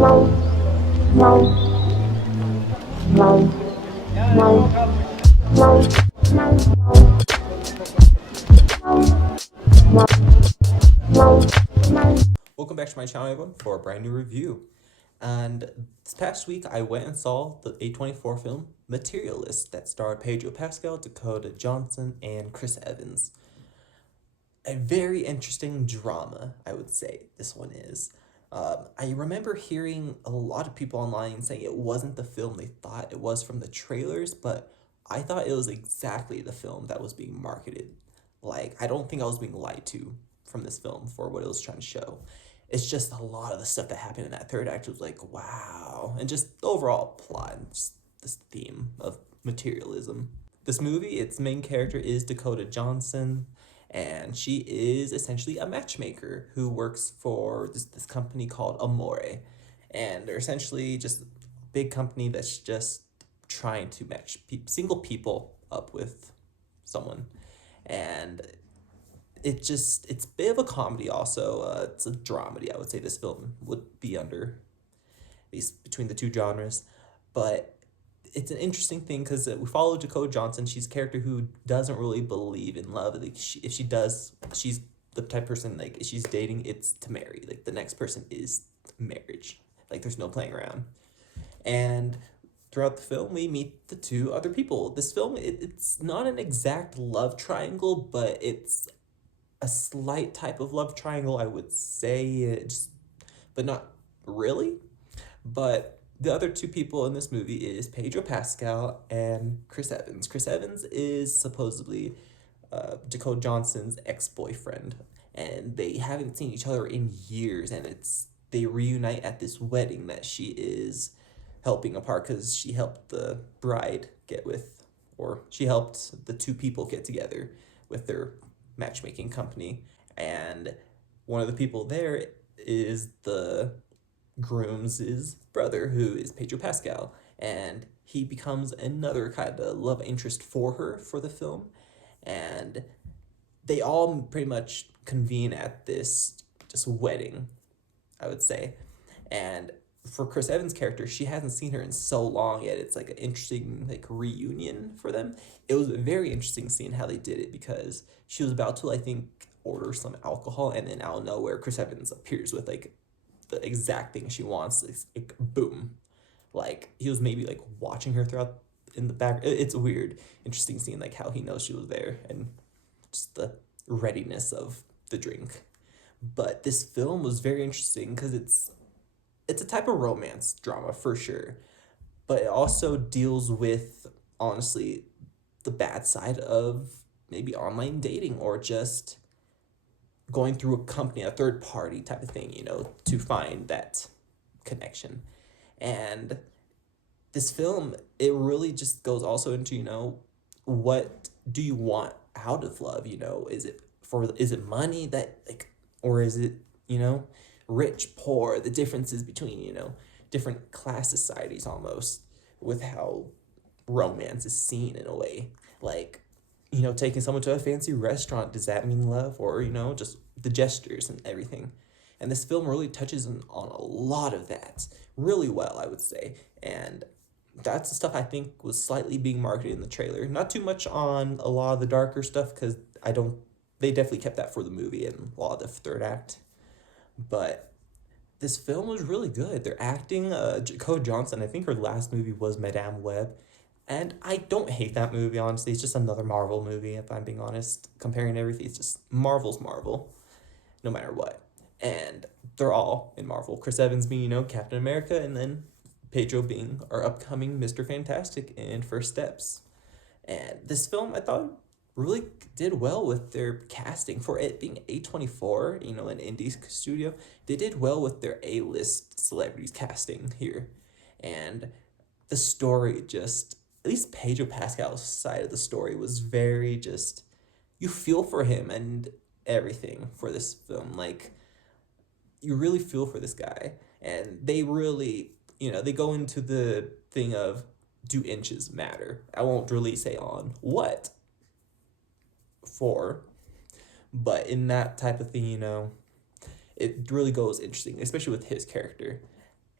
Welcome back to my channel, everyone, for a brand new review. And this past week, I went and saw the A24 film Materialist that starred Pedro Pascal, Dakota Johnson, and Chris Evans. A very interesting drama, I would say this one is. I remember hearing a lot of people online saying it wasn't the film they thought it was from the trailers, but I thought it was exactly the film that was being marketed. Like, I don't think I was being lied to from this film for what it was trying to show. It's just a lot of the stuff that happened in that third act was like, wow. And just the overall plot and just this theme of materialism. This movie, its main character is Dakota Johnson, and she is essentially a matchmaker who works for this company called Amore. And they're essentially just a big company that's just trying to match single people up with someone. And it's a bit of a comedy also. It's a dramedy, I would say this film would be under, at least between the two genres. But it's an interesting thing because we follow Dakota Johnson. She's a character who doesn't really believe in love. Like if she does, she's the type of person, like if she's dating, it's to marry. Like the next person is marriage. Like there's no playing around. And throughout the film, we meet the two other people. This film, it's not an exact love triangle, but it's a slight type of love triangle, I would say, but not really. But the other two people in this movie is Pedro Pascal and Chris Evans. Chris Evans is supposedly Dakota Johnson's ex-boyfriend, and they haven't seen each other in years, and they reunite at this wedding that she is helping apart because she helped the bride get with, or she helped the two people get together with their matchmaking company. And one of the people there is the groom's brother, who is Pedro Pascal, and he becomes another kind of love interest for her for the film. And they all pretty much convene at this just wedding, I would say. And for Chris Evans' character, she hasn't seen her in so long yet. It's like an interesting like reunion for them. It was very interesting seeing how they did it because she was about to, I think, order some alcohol, and then out of nowhere, Chris Evans appears with like the exact thing she wants. It's like boom, like he was maybe like watching her throughout in the back. It's a weird, interesting scene, like how he knows she was there and just the readiness of the drink. But this film was very interesting because it's a type of romance drama for sure, but it also deals with, honestly, the bad side of maybe online dating or just going through a company, a third party type of thing, to find that connection. And this film, it really just goes also into, what do you want out of love? Is it money that like, or is it, rich, poor, the differences between, different class societies almost with how romance is seen in a way. Like, taking someone to a fancy restaurant, does that mean love? Or, just the gestures and everything. And this film really touches on a lot of that really well, I would say. And that's the stuff I think was slightly being marketed in the trailer. Not too much on a lot of the darker stuff because they definitely kept that for the movie and a lot of the third act. But this film was really good. They're acting. Dakota Johnson, I think her last movie was Madame Web. And I don't hate that movie, honestly. It's just another Marvel movie, if I'm being honest. Comparing everything, it's just Marvel's Marvel, no matter what. And they're all in Marvel. Chris Evans being, Captain America, and then Pedro being our upcoming Mr. Fantastic in First Steps. And this film, I thought, really did well with their casting. For it being A24, an indie studio, they did well with their A-list celebrities casting here. And the story just, at least Pedro Pascal's side of the story was very just, you feel for him and everything for this film. Like, you really feel for this guy. And they really, they go into the thing of, do inches matter? I won't really say on what for, but in that type of thing, it really goes interesting, especially with his character.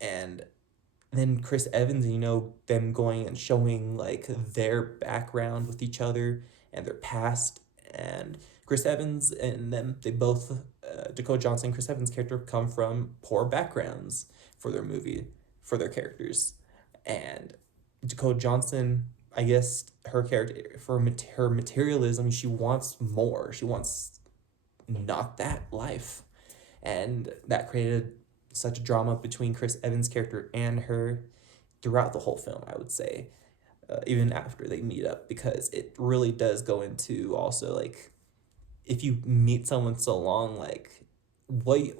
And then Chris Evans, them going and showing like their background with each other and their past. And Chris Evans and them, they both, Dakota Johnson and Chris Evans' character, come from poor backgrounds for their movie, for their characters. And Dakota Johnson, I guess her character, for her materialism, she wants more. She wants not that life. And that created such a drama between Chris Evans' character and her throughout the whole film, I would say, even after they meet up, because it really does go into also like, if you meet someone so long, like what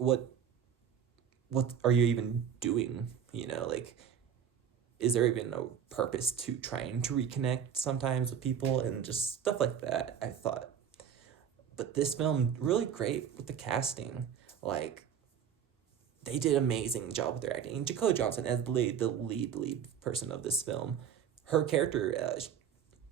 are you even doing? Like, is there even a purpose to trying to reconnect sometimes with people and just stuff like that, I thought. But this film, really great with the casting. Like, they did an amazing job with their acting. And Dakota Johnson as the lead person of this film, her character,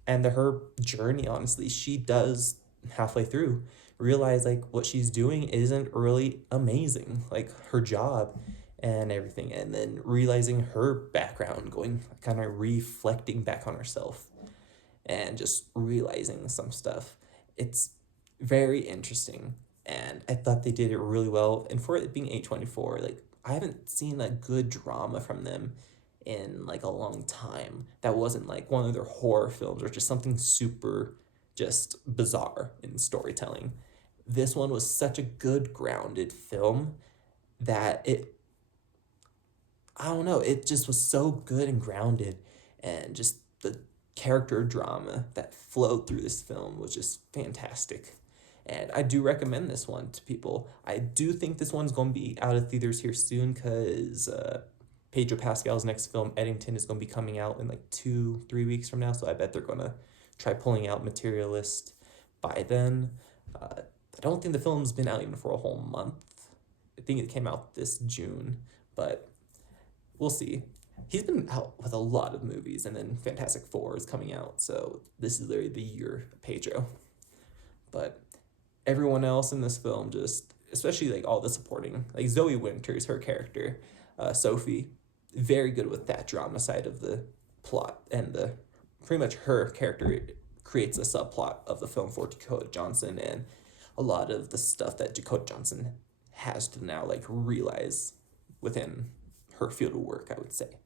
and her journey, honestly, she does halfway through realize like what she's doing isn't really amazing, like her job and everything, and then realizing her background, going kind of reflecting back on herself and just realizing some stuff. It's very interesting, and I thought they did it really well. And for it being A24, like, I haven't seen a good drama from them in like a long time that wasn't like one of their horror films or just something super just bizarre in storytelling. This one was such a good grounded film that I don't know, it just was so good and grounded, and just the character drama that flowed through this film was just fantastic. And I do recommend this one to people. I do think this one's going to be out of theaters here soon, because Pedro Pascal's next film, Eddington, is going to be coming out in like 2-3 weeks from now. So I bet they're going to try pulling out Materialist by then. I don't think the film's been out even for a whole month. I think it came out this June, but we'll see. He's been out with a lot of movies, and then Fantastic Four is coming out, so this is literally the year of Pedro. But everyone else in this film, just especially like all the supporting, like Zoe Winters, her character, Sophie, very good with that drama side of the plot, and the pretty much her character creates a subplot of the film for Dakota Johnson, and a lot of the stuff that Dakota Johnson has to now like realize within her field of work, I would say.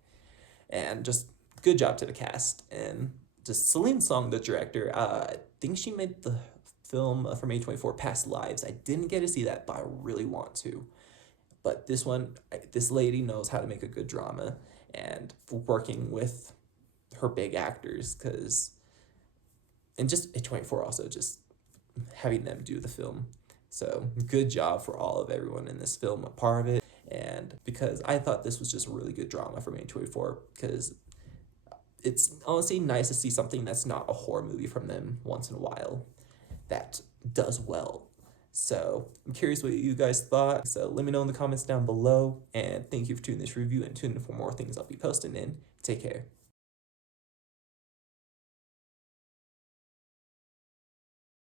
And just good job to the cast. And just Celine Song, the director, I think she made the film from A24, Past Lives. I didn't get to see that, but I really want to. But this one, this lady knows how to make a good drama, and working with her big actors, and just A24 also, just having them do the film. So good job for all of everyone in this film, a part of it. And because I thought this was just really good drama from A24, because it's honestly nice to see something that's not a horror movie from them once in a while that does well. So I'm curious what you guys thought. So let me know in the comments down below. And thank you for tuning this review, and tune in for more things I'll be posting in. Take care.